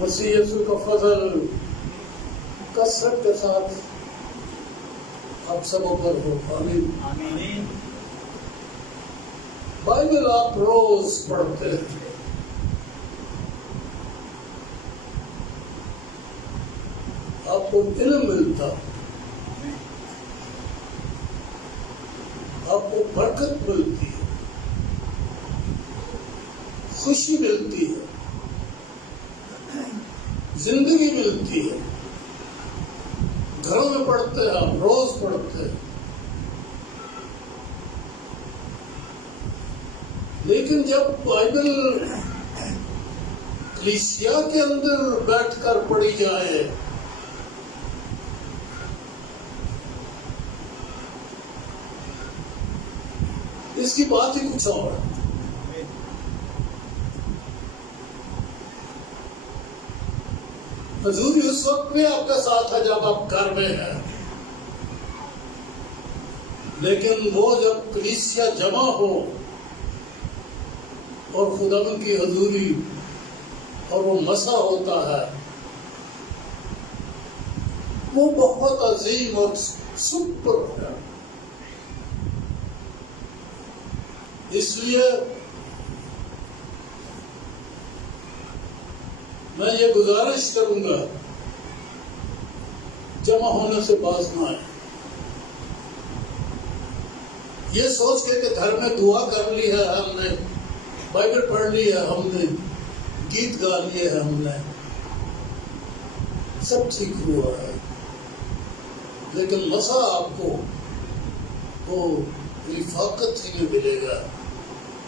مسیح یسوع کا فضل کثرت کے ساتھ آپ سبوں پر ہو. آمین. بائبل آپ روز پڑھتے ہیں. آپ کو علم ملتا، آپ کو برکت ملتی ہے، خوشی ملتی ہے، زندگی ملتی ہے. گھروں میں پڑھتے ہیں، آپ روز پڑھتے ہیں. لیکن جب بائبل کلیسیا کے اندر بیٹھ کر پڑھی جائے اس کی بات ہی کچھ اور ہے. حضور اس وقت بھی آپ کا ساتھ ہے جب آپ گھر میں ہیں، لیکن وہ جب کلیسیا جمع ہو اور خداوند کی حضوری اور وہ مسا ہوتا ہے، وہ بہت عظیم اور سپر ہے. اس لیے میں یہ گزارش کروں گا جمع ہونے سے باز نہ آئے. یہ سوچ کے کہ گھر میں دعا کر لی ہے ہم نے، بائبل پڑھ لی ہے ہم نے، گیت گا لیے ہیں ہم نے، سب ٹھیک ہوا ہے، لیکن مسا آپ کو وہ رفاقت ہی نہیں ملے گا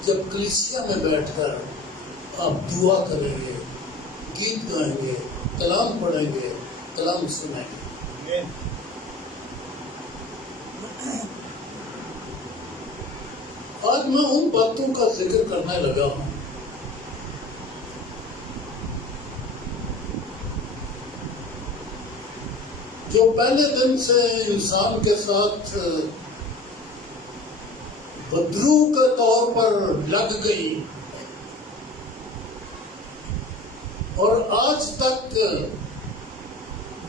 جب کلیسیا میں بیٹھ کر آپ دعا کریں گے، گیت گائیں گے، کلام پڑھیں گے، کلام سنیں گے. آج میں ان باتوں کا ذکر کرنے لگا ہوں جو پہلے دن سے انسان کے ساتھ بدرو کے طور پر لگ گئی اور آج تک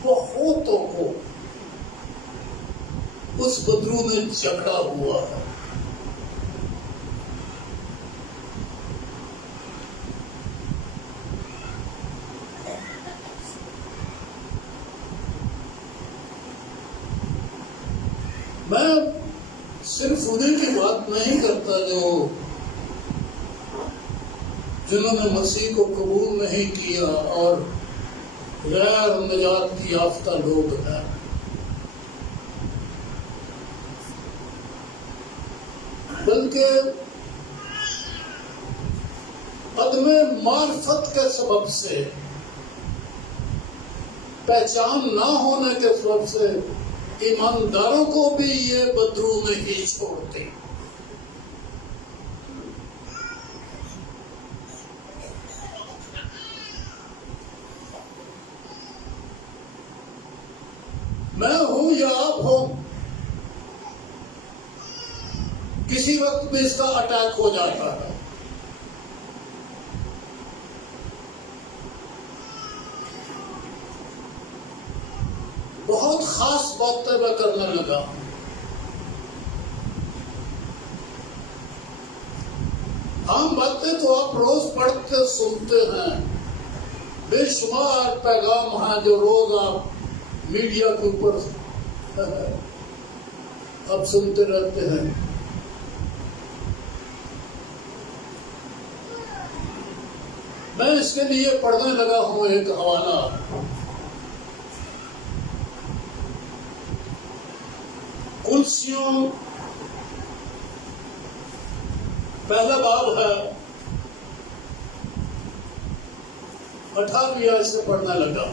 بہتوں کو اس بدرو میں جکڑا ہوا ہے. میں صرف انہیں کی بات نہیں کرتا جنہوں نے مسیح کو قبول نہیں کیا اور غیر نجات کی یافتہ لوگ ہیں، بلکہ عدم معرفت کے سبب سے، پہچان نہ ہونے کے سبب سے ایمانداروں کو بھی یہ بدرو نہیں چھوڑتے. میں ہوں یا آپ ہوں، کسی وقت بھی اس کا اٹیک ہو جاتا ہے. بہت خاص باتیں میں کرنے لگا ہوں. عام باتیں تو آپ روز پڑھتے سنتے ہیں، بے شمار پیغام ہیں جو روز آپ میڈیا کے اوپر اب سنتے رہتے ہیں. میں اس کے لیے پڑھنے لگا ہوں ایک حوالہ. کلسیوں پہلا باب ہے، 18ویں آیت سے پڑھنے لگا.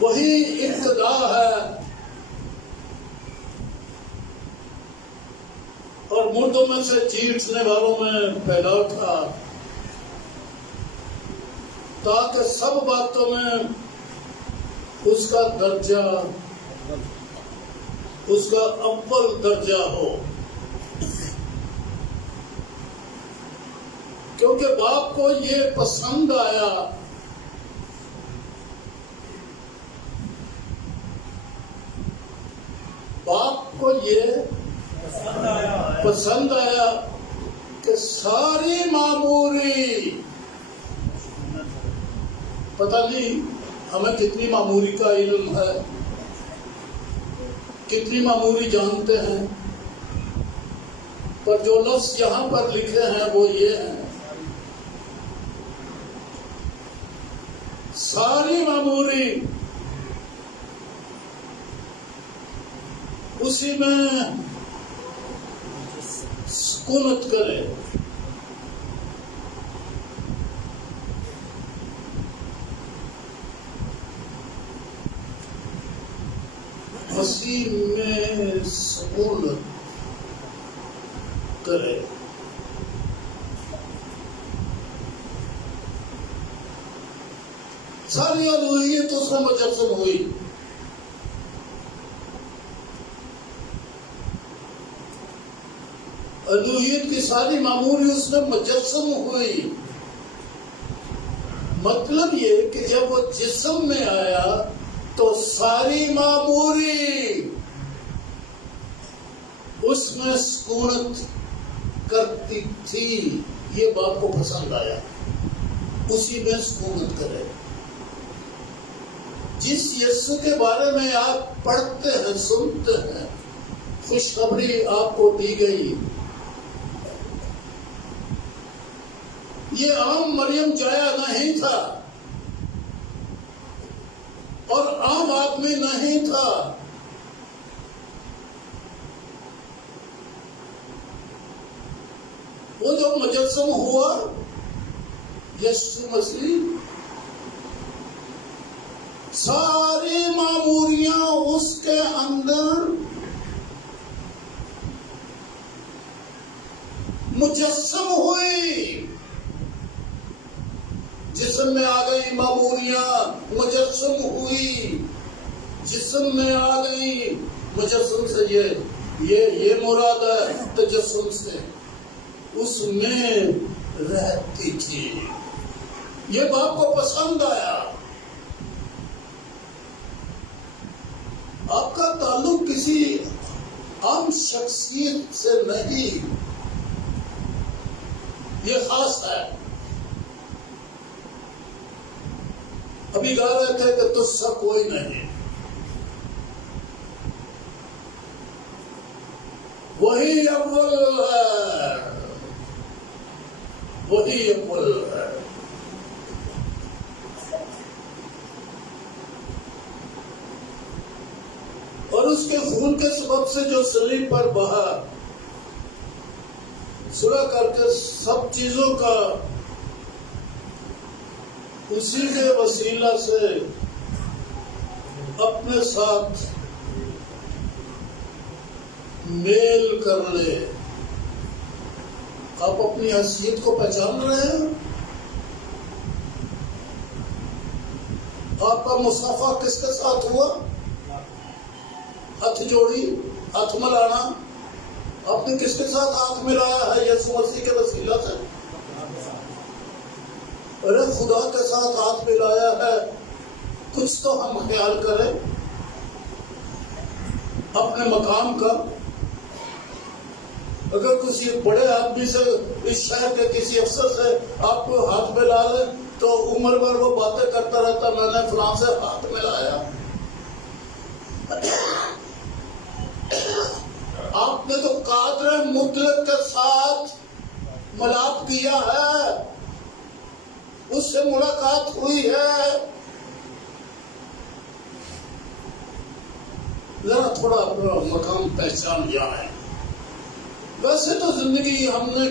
وہی ابتدا ہے اور مردوں میں سے جی اٹھنے والوں میں پیدا تھا، تاکہ سب باتوں میں اس کا درجہ، اس کا اول درجہ ہو. کیونکہ باپ کو یہ پسند آیا. باپ کو یہ پسند آیا کہ ساری معموری، پتہ نہیں ہمیں کتنی معموری کا علم ہے، کتنی معموری جانتے ہیں، پر جو لفظ یہاں پر لکھے ہیں وہ یہ ہیں، ساری معموری اسی میں سکونت کرے. مسیح میں سکونت کرے. ساری الوہیت اس میں مجسم ہوئی. الوہیت کی ساری معموری اس میں مجسم ہوئی. مطلب یہ کہ جب وہ جسم میں آیا تو ساری معموری اس میں سکونت کرتی تھی. یہ باپ کو پسند آیا، اسی میں سکونت کرے. جس یسوع کے بارے میں آپ پڑھتے ہیں، سنتے ہیں، خوشخبری آپ کو دی گئی، یہ عام مریم جایا نہیں تھا اور عام آدمی نہیں تھا. وہ جو مجسم ہوا یسوع مسیح، ساری معموریاں اس کے اندر مجسم ہوئی. جسم میں آ گئی معموریاں، مجسم ہوئی. جسم میں آ گئی، مجسم سے یہ مراد ہے تجسم سے، اس میں رہتی تھی. یہ باپ کو پسند آیا. آپ کا تعلق کسی عام شخصیت سے نہیں، یہ خاص ہے. ابھی گا رہے تھے کہ تجھ سا کوئی نہیں. وہی اول ہے، وہی اول ہے. اور اس کے خون کے سبب سے جو صلیب پر بہا، صلح کر کے سب چیزوں کا اسی کے وسیلہ سے اپنے ساتھ میل کر لے. آپ اپنی حیثیت کو پہچان رہے ہیں؟ آپ کا مصافحہ کس کے ساتھ ہوا؟ ہاتھ جوڑی، ہاتھ ملانا، آپ نے کس کے ساتھ ہاتھ ملایا ہے؟ یسوع مسیح کے وسیلہ سے. ارے خدا کے ساتھ ہاتھ ملایا ہے، کچھ تو ہم خیال کریں اپنے مقام کا. اگر کسی بڑے آدمی سے، اس شہر کے کسی افسر سے آپ کو ہاتھ ملا لے تو عمر بھر وہ باتیں کرتا رہتا، میں نے فلاں سے ہاتھ ملایا. آپ نے تو قادر مطلق کے ساتھ ملاپ کیا ہے، اس سے ملاقات ہوئی ہے. ذرا تھوڑا اپنا مقام پہچان جائیں. ویسے تو زندگی ہم نے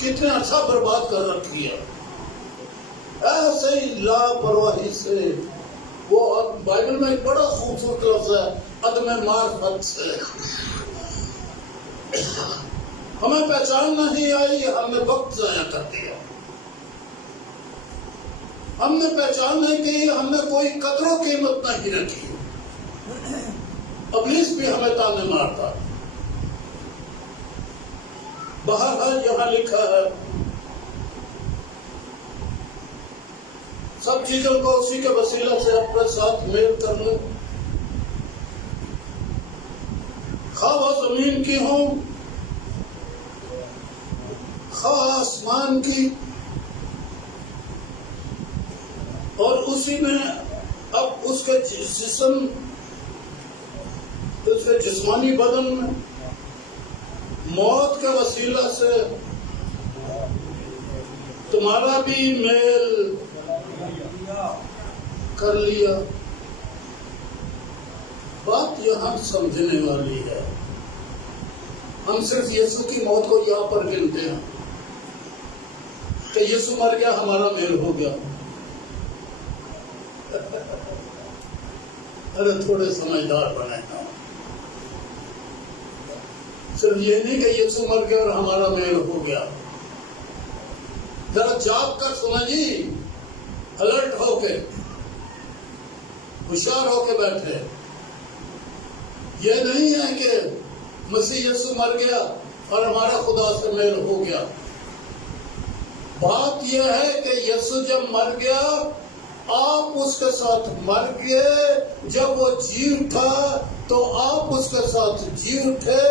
کتنے اچھا برباد کر رکھی ہے، ایسے ہی لاپرواہی سے. وہ بائبل میں ایک بڑا خوبصورت لفظ ہے، عدم معرفت سے. ہمیں پہچان نہیں آئی، ہم نے وقت ضائع کر دیا. ہم نے پہچان نہیں کی، ہم نے کوئی قدر و قیمت نہیں رکھی. ابلیس بھی ہمیں تانے مارتا. بہرحال یہاں لکھا ہے سب چیزوں کو اسی کے وسیلہ سے اپنے ساتھ میل کر لے، خواہ وہ زمین کی ہوں خواہ آسمان کی، اور اسی میں اب اس کے جسم، اس کے جسمانی بدن میں موت کے وسیلہ سے تمہارا بھی میل کر لیا۔ بات یہاں سمجھنے والی ہے، ہم صرف یسوع کی موت کو یہاں پر گنتے ہیں کہ یسوع مر گیا ہمارا میل ہو گیا۔ ارے تھوڑے سمجھدار بنے نا، صرف یہ نہیں کہ یسوع مر گیا اور ہمارا میل ہو گیا۔ ذرا جاگ کر سنا جی، الرٹ ہو کے، ہوشیار ہو کے بیٹھے۔ یہ نہیں ہے کہ مسیح یسوع مر گیا اور ہمارا خدا سے میل ہو گیا۔ بات یہ ہے کہ یسوع جب مر گیا آپ اس کے ساتھ مر گئے، جب وہ جی اٹھا تو آپ اس کے ساتھ جی اٹھے،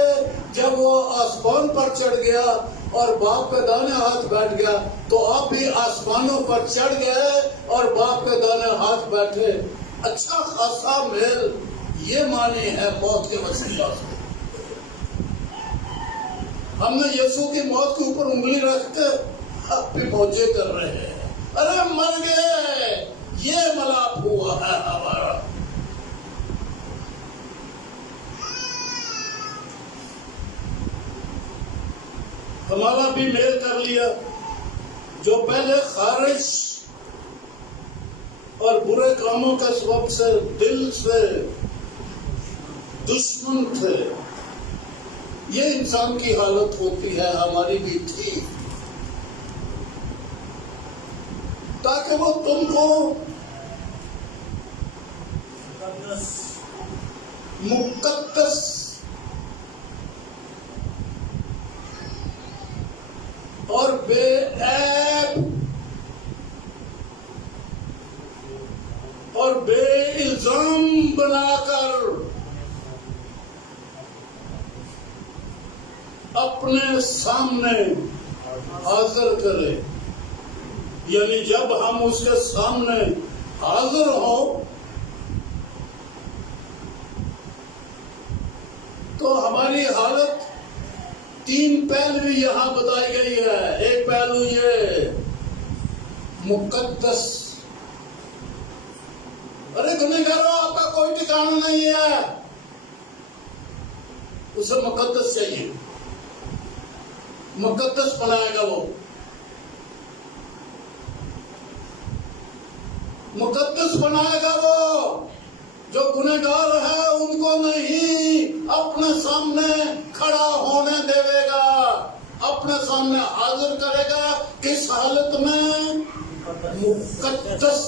جب وہ آسمان پر چڑھ گیا اور باپ کے دائیں ہاتھ بیٹھ گیا تو آپ بھی آسمانوں پر چڑھ گئے اور باپ کے دائیں ہاتھ بیٹھے۔ اچھا خاصا میل یہ معنی ہے موت کے وسیلہ سے۔ ہم نے یسوع کی موت کے اوپر انگلی رکھ کے اب بھی موجے کر رہے ہیں، ارے مر گئے، یہ ملاپ ہوا ہے ہمارا۔ ہمارا بھی میل کر لیا، جو پہلے خارش اور برے کاموں کے سبب سے دل سے دشمن تھے۔ یہ انسان کی حالت ہوتی ہے، ہماری بھی تھی، تاکہ وہ تم کو مقدس اور بے عیب اور بے الزام بنا کر اپنے سامنے حاضر کرے۔ یعنی جب ہم اس کے سامنے حاضر ہوں تو ہماری حالت تین پہلو یہاں بتائی گئی ہے۔ ایک پہلو یہ مقدس، ارے گنہگاروں آپ کا کوئی ٹھکانا نہیں ہے، اسے مقدس چاہیے، مقدس بنائے گا وہ، مقدس بنائے گا وہ۔ جو گنہگار ہے ان کو نہیں اپنے سامنے کھڑا ہونے دے گا، اپنے سامنے حاضر کرے گا۔ کس حالت میں؟ مقدس۔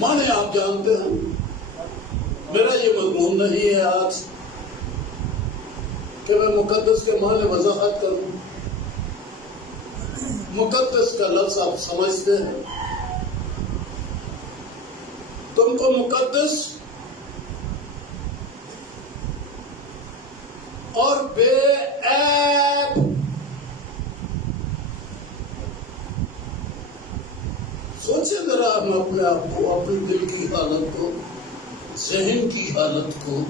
مانے آپ جانتے ہیں، میرا یہ مضمون نہیں ہے آج کہ میں مقدس کے معنی وضاحت کروں۔ مقدس کا لفظ آپ سمجھتے ہیں، تم کو مقدس اور بے عیب سوچیں ذرا ہم اپنے آپ کو، اپنے دل کی حالت کو، ذہن کی حالت کو،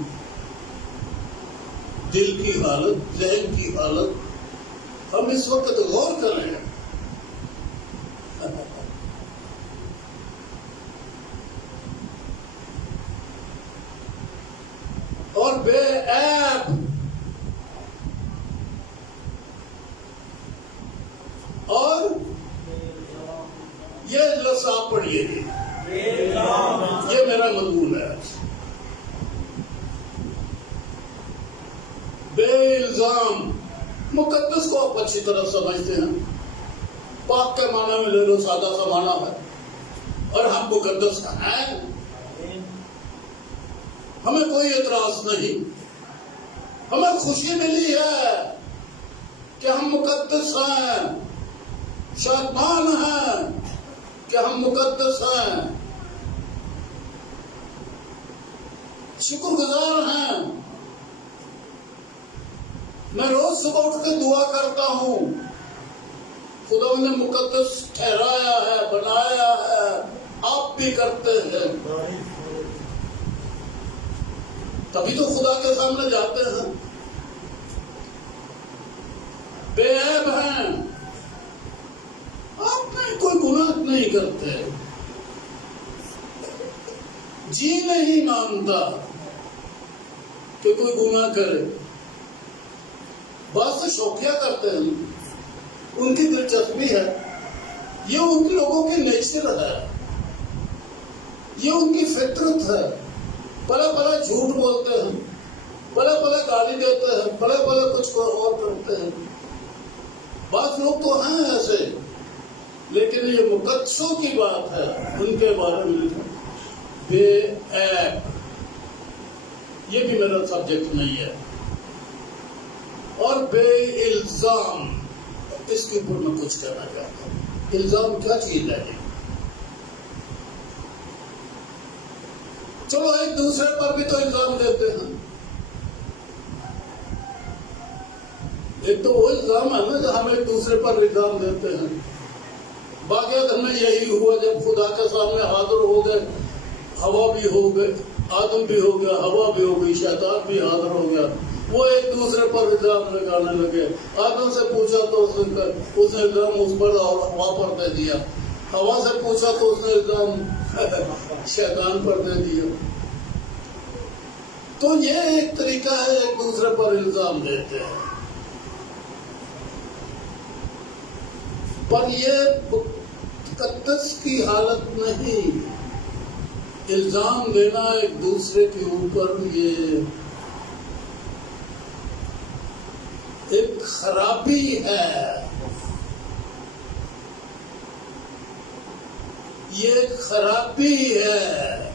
دل کی حالت، ذہن کی حالت ہم اس وقت غور کریں۔ اور بے عیب اور یہ لفظ آپ پڑھیے، یہ میرا مضمون ہے۔ بے الزام، مقدس کو آپ اچھی طرح سمجھتے ہیں، پاک کے معنی میں لے لو، سادہ سا معنی ہے، اور ہم مقدس ہیں، ہمیں کوئی اعتراض نہیں، ہمیں خوشی ملی ہے کہ ہم مقدس ہیں، شادمان ہیں کہ ہم مقدس ہیں، شکر گزار ہیں. میں روز صبح اٹھ کے دعا کرتا ہوں، خدا نے مقدس ٹھہرایا ہے، بنایا ہے، آپ بھی کرتے ہیں. تبھی تو خدا کے سامنے جاتے ہیں. بے عیب ہیں، آپ میں کوئی گناہ نہیں کرتے. جی نہیں مانتا کہ کوئی گناہ کرے. بات سے شوقیہ کرتے ہیں، ان کی دلچسپی ہے، یہ ان کے لوگوں کی نیچر ہے، یہ ان کی فطرت ہے. بڑے بڑے جھوٹ بولتے ہیں، بڑے بڑے گالی دیتے ہیں، بڑے بڑے کچھ اور کرتے ہیں. بعض لوگ تو ہیں ایسے، لیکن یہ مقدسوں کی بات ہے، ان کے بارے میں بے عیب. یہ بھی میرا سبجیکٹ نہیں ہے. اور بے الزام، اس کے اوپر میں کچھ کہنا چاہتا ہوں. الزام کیا چیز ہے؟ چلو ایک دوسرے پر بھی تو الزام دیتے ہیں. ایک تو وہ الزام ہے نا جو ہم ایک دوسرے پر الزام دیتے ہیں. باقی گھر میں یہی ہوا جب خدا کے سامنے حاضر ہو گئے، ہوا بھی ہو گئے، آدم بھی ہو گیا، ہوا بھی ہو گئی، شیطان بھی حاضر ہو گیا. وہ ایک دوسرے پر الزام لگانے لگے. آدم سے پوچھا تو اس نے الزام اس پر اور ہوا پر دے دیا. ہوا سے پوچھا تو اس نے الزام شیطان پر دے دیا. تو یہ ایک طریقہ ہے، ایک دوسرے پر الزام دیتے ہیں. پر یہ مقدس کی حالت نہیں. الزام دینا ایک دوسرے کے اوپر یہ ایک خرابی ہے. یہ ایک خرابی ہے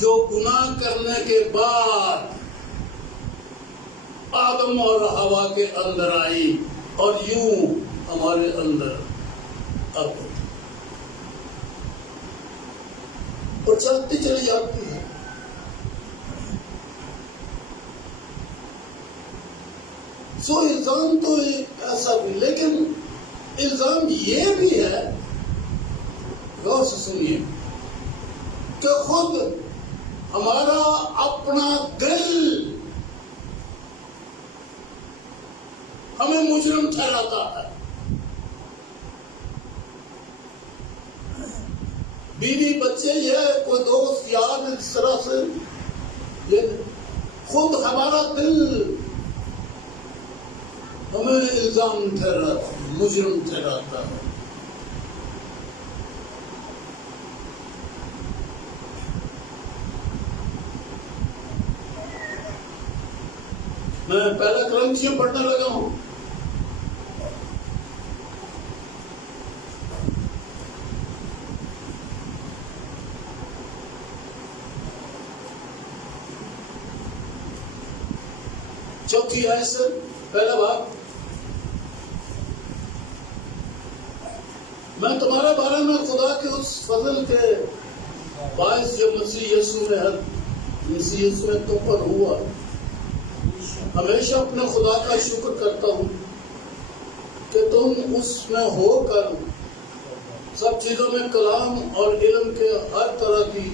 جو گناہ کرنے کے بعد آدم اور ہوا کے اندر آئی اور یوں ہمارے اندر اب اور چلتی چلی جاتی ہے. سو الزام تو ایسا بھی، لیکن الزام یہ بھی ہے، غور سے سنیے، کہ خود ہمارا اپنا دل ہمیں مجرم ٹھہراتا ہے. بیوی بچے یا کوئی دوست یار اس طرح سے، خود ہمارا دل ہمیں الزام ٹھہراتا، مجرم ٹھہراتا ہے. میں پہلا کرنچیاں پڑھنے لگا ہوں. چوتھی آیت سے پہلا بات، میں تمہارے بارے میں خدا کے اس فضل کے باعث جو مسیح یسوع میں تم پر ہوا، ہمیشہ اپنے خدا کا شکر کرتا ہوں کہ تم اس میں ہو کر سب چیزوں میں کلام اور علم کے ہر طرح کی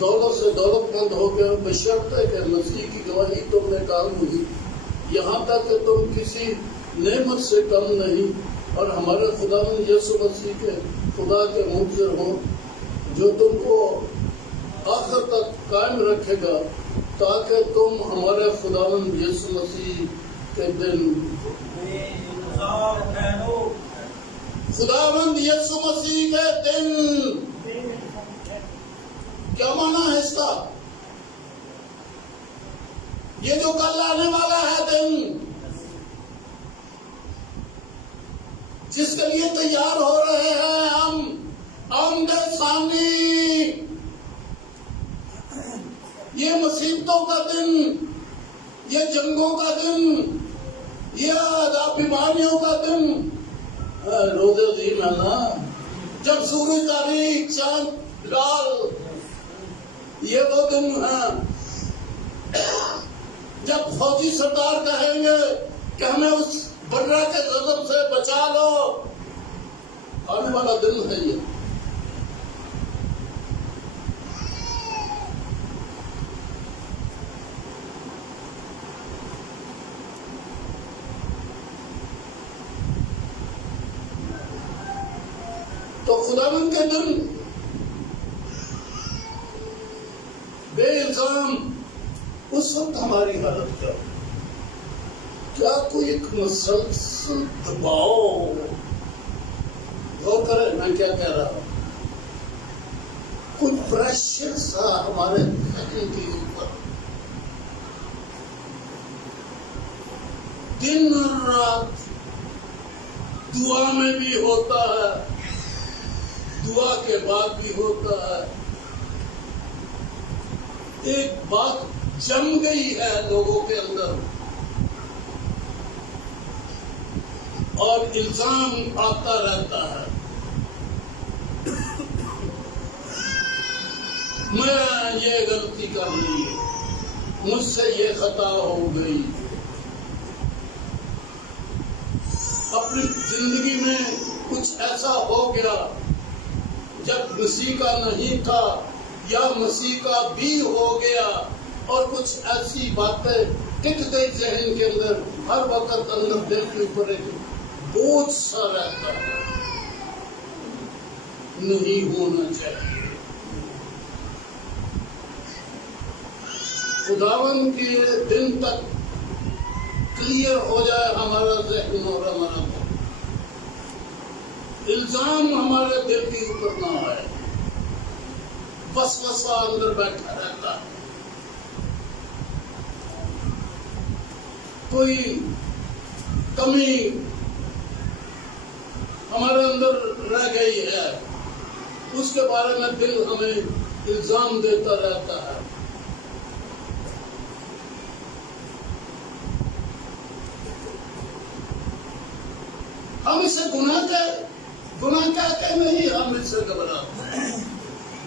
دولت سے دولت مند ہو گئے، بشرطے کہ مسیح کی گواہی تم نے کام ہوئی، یہاں تک کہ تم کسی نعمت سے کم نہیں اور ہمارے خدا یسوع مسیح کے خدا کے منتظر ہو، جو تم کو آخر تک قائم رکھے گا، تاکہ تم ہمارے خداوند یسوع مسیح کے دن خداوند یسوع مسیح کے دن، کیا مانا ہے اس کا؟ یہ جو کل آنے والا ہے دن، جس کے لیے تیار ہو رہے ہیں ہم، آمدے ثانی، یہ مصیبتوں کا دن، یہ جنگوں کا دن، یہ بیماریوں کا دن. روزے عظیم ہے نا، جب سورج تاریخ چاند لال، یہ وہ دن ہے جب فوجی سردار کہیں گے کہ ہمیں اس برا کے غضب سے بچا لو. آنے والا دن ہے یہ. تو خداوند کے دن بے الزام اس وقت ہماری حالت کیا کوئی ایک مسلسل دباؤ. غور کریں میں کیا کہہ رہا ہوں. کوئی پریشر سا ہمارے ذہن کے اوپر دن اور رات دعا میں بھی ہوتا ہے، دعا کے بعد بھی ہوتا ہے. ایک بات جم گئی ہے لوگوں کے اندر اور الزام آتا رہتا ہے. میں یہ غلطی کر لی، مجھ سے یہ خطا ہو گئی. اپنی زندگی میں کچھ ایسا ہو گیا جب مسیح کا نہیں تھا یا مسیح کا بھی ہو گیا، اور کچھ ایسی باتیں ٹک گئی ذہن کے اندر. ہر وقت اندر دل کے اوپر ایک بوجھ سا رہتا ہے. نہیں ہونا چاہیے. خداوند کے دن تک کلیئر ہو جائے ہمارا ذہن اور ہمارا دل، الزام ہمارے دل کے اوپر نہ آئے. وسوسہ اندر بیٹھا رہتا ہے. کوئی کمی ہمارے اندر رہ گئی ہے، اس کے بارے میں دل ہمیں الزام دیتا رہتا ہے. ہم اسے گناہ کہتے نہیں، ہم اس سے گھبراتے ہیں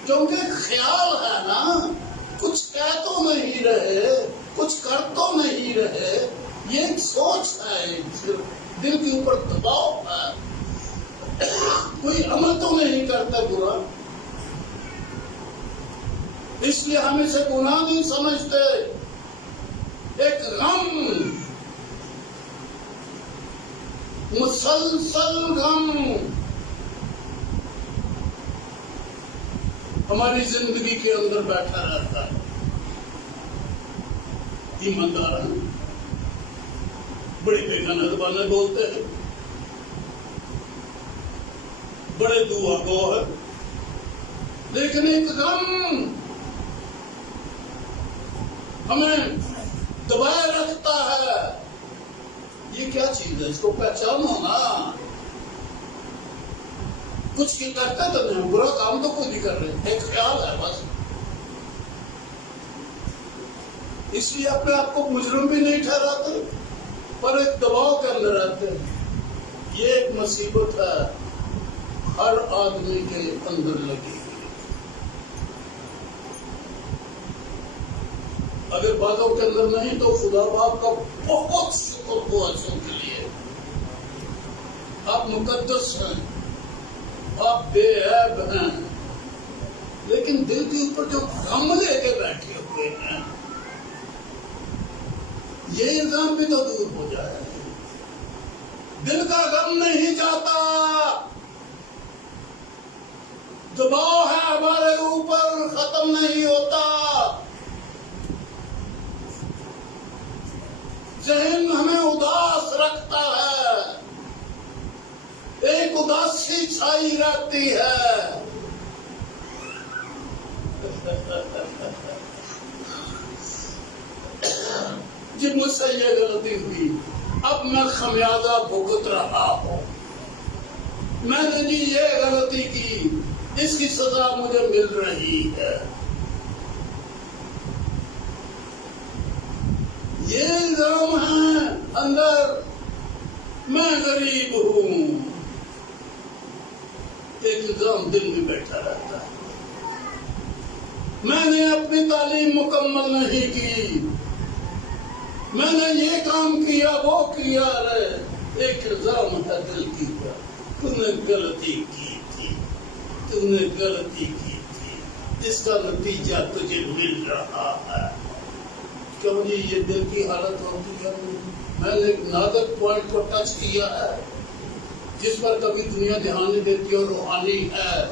کیونکہ خیال ہے نا، کچھ کہہ تو نہیں رہے، کچھ کر تو نہیں رہے. یہ ایک سوچ ہے، صرف دل کے اوپر دباؤ ہے. کوئی عمل تو نہیں کرتا برا، اس لیے ہم اسے گناہ نہیں سمجھتے. ایک غم، مسلسل غم ہماری زندگی کے اندر بیٹھا رہتا ہے. ایماندار ہیں، بڑے بیگانہ زبانیں بولتے ہیں، بڑے دعا گو ہے، لیکن ایک غم ہمیں دبائے رکھتا ہے. یہ کیا چیز ہے؟ اس کو پہچانو نا. کچھ کی کرتے تو نہیں، برا کام تو کوئی نہیں کر رہے، ایک خیال ہے بس. اس لیے اپنے آپ کو مجرم بھی نہیں ٹھہراتے، پر ایک دباؤ کے اندر رہتے ہیں. یہ ایک مصیبت ہے ہر آدمی کے اندر لگی. اگر باتوں کے اندر نہیں تو خدا باپ کا بہت شکر ہو ایسوں کے لیے. آپ مقدس ہیں، آپ بے عیب ہیں، لیکن دل کے اوپر جو غم لے کے بیٹھے ہوئے ہیں، یہ الزام بھی تو دور ہو جائے. دل کا غم نہیں جاتا، دباؤ ہے ہمارے اوپر، ختم نہیں ہوتا. ذہن ہمیں اداس رکھتا ہے، ایک اداسی چھائی رہتی ہے. جی مجھ سے یہ غلطی ہوئی، اب میں خمیازہ بھگت رہا ہوں. میں نے جی یہ غلطی کی، اس کی سزا مجھے مل رہی ہے. یہ الزام ہے اندر، میں غریب ہوں، ایک الزام دل میں بیٹھا رہتا ہے، میں نے اپنی تعلیم مکمل نہیں کی، میں نے یہ کام کیا وہ کیا، ایک الزام ہے دل کی پر، تم نے غلطی کی تھی، تم نے غلطی کی تھی، اس کا نتیجہ تجھے مل رہا ہے۔ کیوں جی یہ دل کی حالت ہوتی ہے؟ میں نے ایک نازک پوائنٹ کو ٹچ کیا ہے جس پر کبھی دنیا دھیان نہیں دیتی اور روحانی ہے۔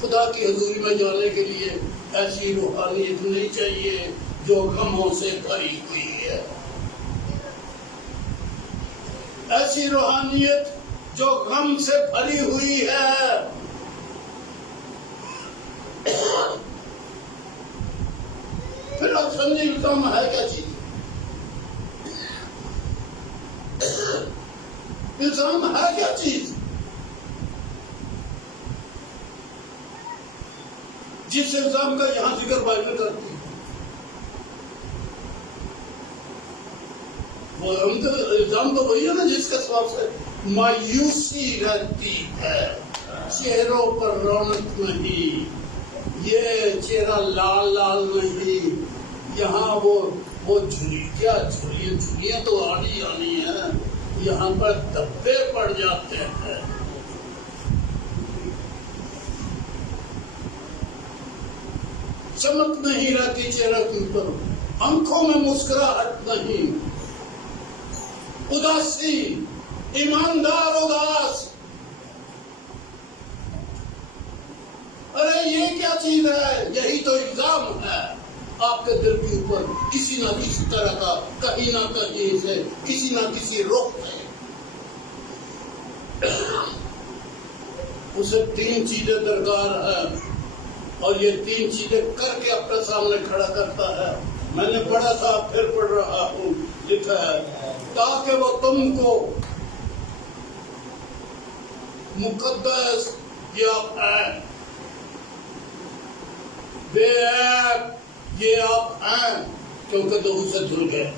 خدا کی حضوری میں جانے کے لیے ایسی روحانیت نہیں چاہیے جو غموں سے بھری ہوئی ہے، ایسی روحانیت جو غم سے بھری ہوئی ہے۔ پھر آپ سمجھیں الزام ہے کیا چیز؟ الزام ہے کیا چیز جس الزام کا یہاں ذکر بائبل کرتی ہے؟ وہ الزام تو وہی ہے نا جس کے سبب سے مایوسی رہتی ہے، چہروں پر رونق نہیں، یہ چہرہ لال لال نہیں، یہاں وہ جھریاں تو آنی ہیں، یہاں پر دبے پڑ جاتے ہیں۔ چمک نہیں رہتی چہرے کے اوپر، آنکھوں میں مسکراہٹ نہیں، اداسی، ایماندار اداس۔ ارے یہ کیا چیز ہے؟ یہی تو الزام ہے آپ کے دل کے اوپر، کسی نہ کسی طرح کا، کہیں نہ کہیں سے، کسی نہ کسی رخ سے۔ اسے 3 چیزیں درکار ہیں اور یہ 3 چیزیں کر کے اپنے سامنے کھڑا کرتا ہے۔ میں نے پڑھا تھا، پھر پڑھ رہا ہوں، لکھا ہے تاکہ وہ تم کو مقدس یا بے عیب یہ آپ ہیں کیونکہ لہو سے دھل گئے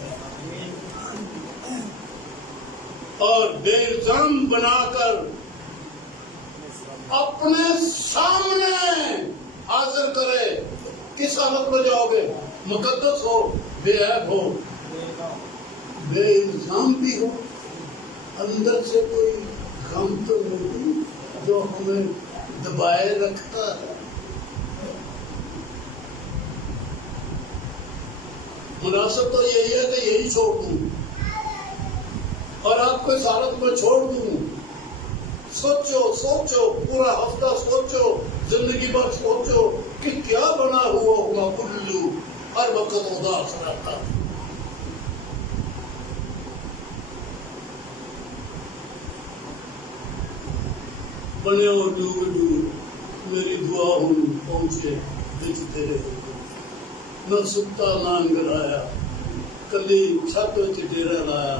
اور بے الزام بنا کر اپنے سامنے حاضر کرے۔ کس حالت میں جاؤ گے؟ مقدس ہو، بے عیب ہو، بے الزام بھی ہو، اندر سے کوئی غم تو نہیں جو ہمیں دبائے رکھتا ہے۔ مناسب تو یہی ہے کہ یہی چھوڑ دوں اور آپ کو اس حالت میں چھوڑ دوں۔ سوچو پورا ہفتہ سوچو، زندگی بھر سوچو کہ کیا بنا ہوا ہوگا الو، ہر وقت اداس رہتا۔ بنے اور ڈوب میری دعا ہوں پہنچے بچ تیرے، نہ ستا نہ انگرایا، کلی چھت وچ ڈیرا لایا،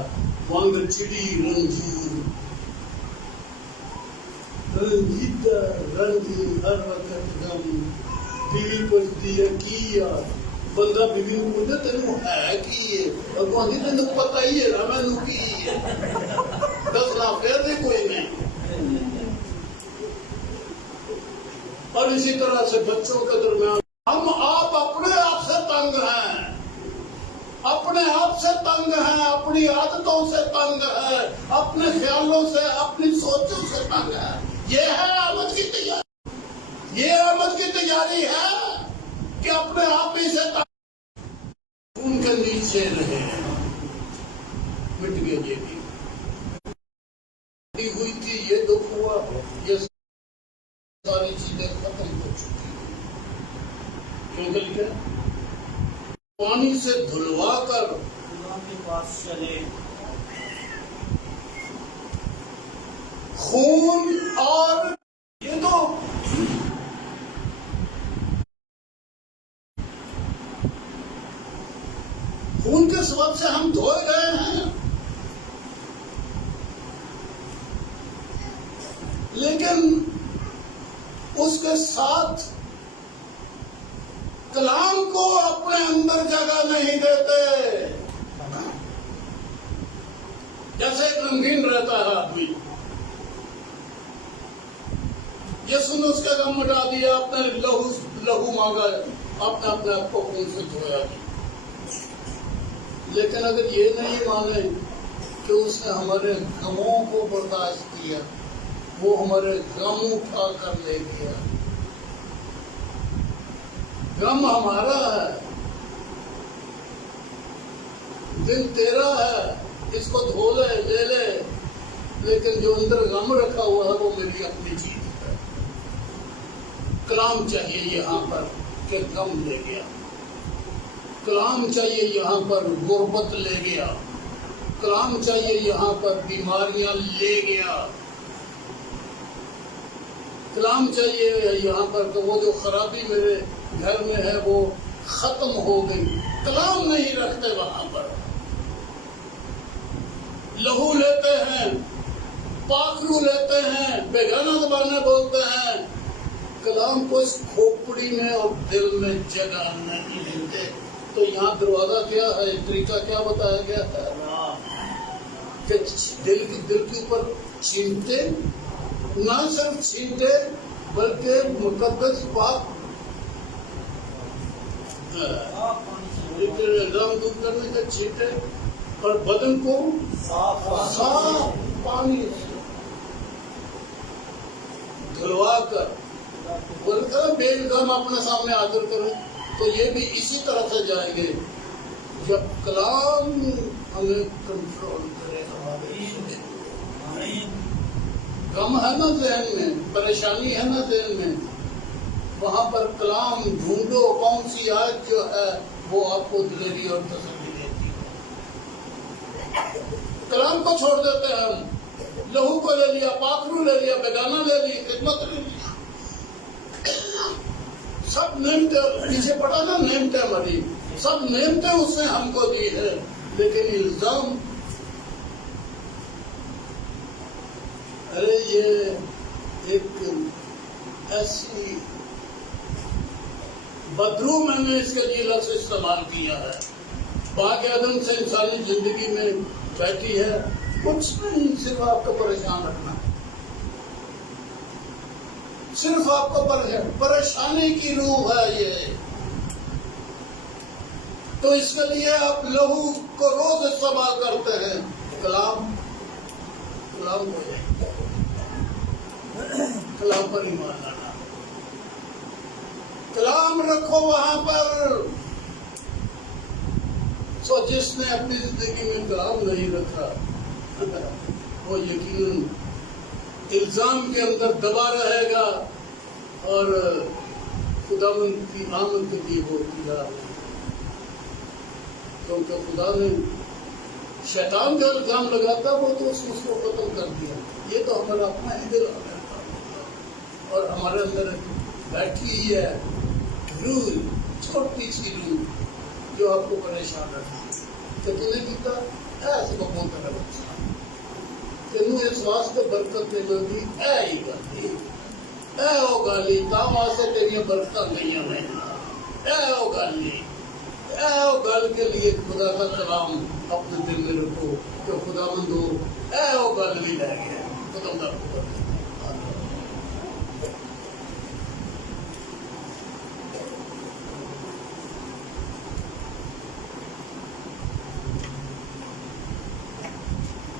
وانگ چڑی رنجور رنجیدہ رنگی ہر وقت غم۔ بیوی پوچھتی ہے کی یار، بندہ بیوی کو پوچھتا تینوں ہے کی ہے، اور کہتی تینوں پتہ ہی ہے نا مینوں کی ہے، دسنا پھر بھی کوئی نہیں۔ اور اسی طرح سے بچوں کے درمیان ہم آپ اپنے آپ سے تنگ ہیں، اپنے آپ سے تنگ ہیں، اپنی عادتوں سے تنگ ہیں، اپنے خیالوں سے، اپنی سوچوں سے تنگ ہیں۔ یہ ہے آمد کی تیاری، یہ آمد کی تیاری ہے کہ اپنے آپ ہی سے تنگ ان کے نیچے رہے۔ مٹ گیا یہ بھی ہوئی تھی، یہ دکھ ہوا، یہ ساری چیزیں ختم ہو چکی ہیں۔ کیونکہ کیا پانی سے دھلوا کر خدا کے پاس چلے، خون اور یہ تو خون کے سبب سے ہم دھوئے گئے ہیں، لیکن اس کے ساتھ کلام کو اپنے اندر جگہ نہیں دیتے۔ جیسے ایک رنگین رہتا ہے آدمی، یسوع نے اس کا غم مٹا دیا، اپنے لہو مانگا، اپنے آپ کو خون سے دھویا. لیکن اگر یہ نہیں مانے کہ اس نے ہمارے غموں کو برداشت کیا، وہ ہمارے غم اٹھا کر لے گیا. غم ہمارا ہے، دل تیرا ہے، اس کو دھو لے لے، لیکن جو اندر غم رکھا ہوا ہے وہ میری اپنی چیز ہے. کلام چاہیے یہاں پر کہ غم لے گیا، کلام چاہیے یہاں پر غربت لے گیا، کلام چاہیے یہاں پر بیماریاں لے گیا، کلام چاہیے یہاں پر کہ وہ جو خرابی میرے گھر میں ہے وہ ختم ہو گئی. کلام نہیں رکھتے وہاں پر، لہو لیتے ہیں، پاکرو لیتے ہیں، بیگانہ زبانیں بولتے ہیں، کلام کو اس کھوپڑی میں اور دل میں جگہ نہیں لیتے. تو یہاں دروازہ کیا ہے، طریقہ کیا بتایا گیا ہے کہ دل کے اوپر چھینٹے، نہ صرف چھینٹے بلکہ مقدس پاک الزام دور کرنے کے چھینٹے، اور بدن کو صاف پانی سے دھلوا کر بے الزام اپنے سامنے حاضر کریں. تو یہ بھی اسی طرح سے جائیں گے جب کلام ہمیں کنٹرول کرے. ہمارے غم ہے نا ذہن میں، پریشانی ہے نا ذہن میں، وہاں پر کلام ڈھونڈو، کون سی آیت جو ہے وہ آپ کو دلیری اور تسلی دیتی ہے. کلام کو چھوڑ دیتے ہیں ہم، لہو کو لے لیا، پاکرو لے لیا، بیگانہ لے لی، خدمت لے لی، سب نعمتیں پیچھے پڑا نا، نعمتیں ہماری سب نعمتیں اس نے ہم کو دی ہے، لیکن الزام، ارے یہ ایک ایسی بدرو میں نے اس کے لیے لفظ استعمال کیا ہے. باغ عدن سے انسانی زندگی میں بیٹھی ہے، کچھ نہیں، صرف آپ کو پریشان رکھنا، صرف آپ کو پریشانی کی روح ہے یہ. تو اس کے لیے آپ لہو کو روز استعمال کرتے ہیں. کلام پر ایمان لانا، کلام رکھو وہاں پر. سو جس نے اپنی زندگی میں کلام نہیں رکھا وہ یقیناً الزام کے اندر دبا رہے گا اور خداوند کی آمد کی ہوتی ہے. کیونکہ خدا نے شیطان کا الزام لگاتا وہ تو اس کو ختم کر دیا. یہ تو ہمارا اپنا ہی دل اور ہمارے اندر بیٹھی ہی ہے روح، چھوٹی سی روح جو آپ کو پریشان رکھتی کہ تو نے کیتا ایسے بکوں کا بچہ تینوں اس واسطے برکت نہیں ملتی، اے ہی گلی، اے او گالی تا واسطے تیریاں برکتاں گئیاں نہیں، اے او گالی، اے او گل کے لیے خدا کا کلام اپنے دل میں رکھو کہ خدا مندو اے او گل بھی لے گیا خدا کا